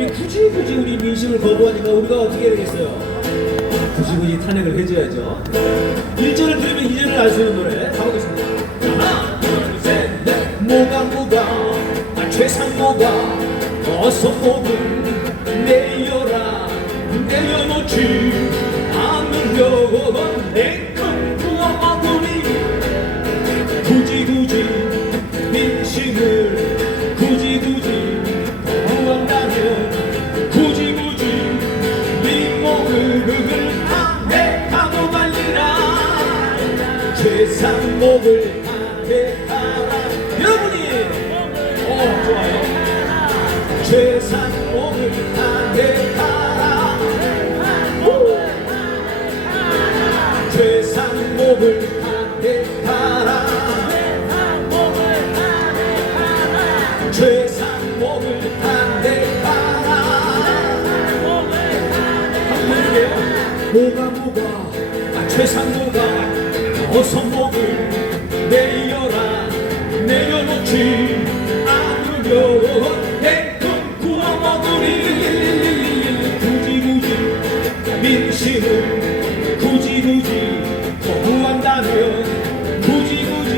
주님이 굳이 굳이 우리 민심을 거부하니까 우리가 어떻게 해야 되겠어요? 굳이 굳이 탄핵을 해줘야죠. 1절을 들으면 2절을 알 수 있는 노래 가보겠습니다. 하나, 둘, 셋, 넷. 뭐가 뭐가 아, 최상모가 어서 목을 내려라 내려놓지 않으려고 내 최상목을 탄핵하라 여러분이 어 좋아요. 최상목을 탄핵하라 오. 최상목을 탄핵하라 최상목을 탄핵하라 한국이에요. 뭐가 뭐가? 아, 최상목아 어서 목을 내려라 내려놓지 않으려. 내돈 구워먹으리. 굳이 굳이 민심을 굳이 굳이 거부한다면 굳이 굳이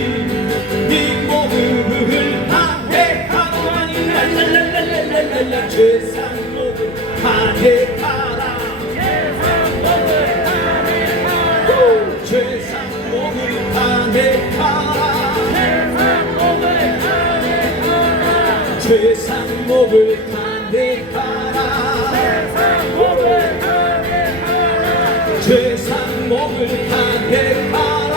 민목을 탄핵하고 아니 랄랄랄랄랄랄라. 최상목을 탄핵하라. 최상목을 최상목을 탄핵하라. 최상목을 탄핵하라.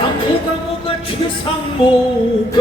아 뭐가 뭐가 최상목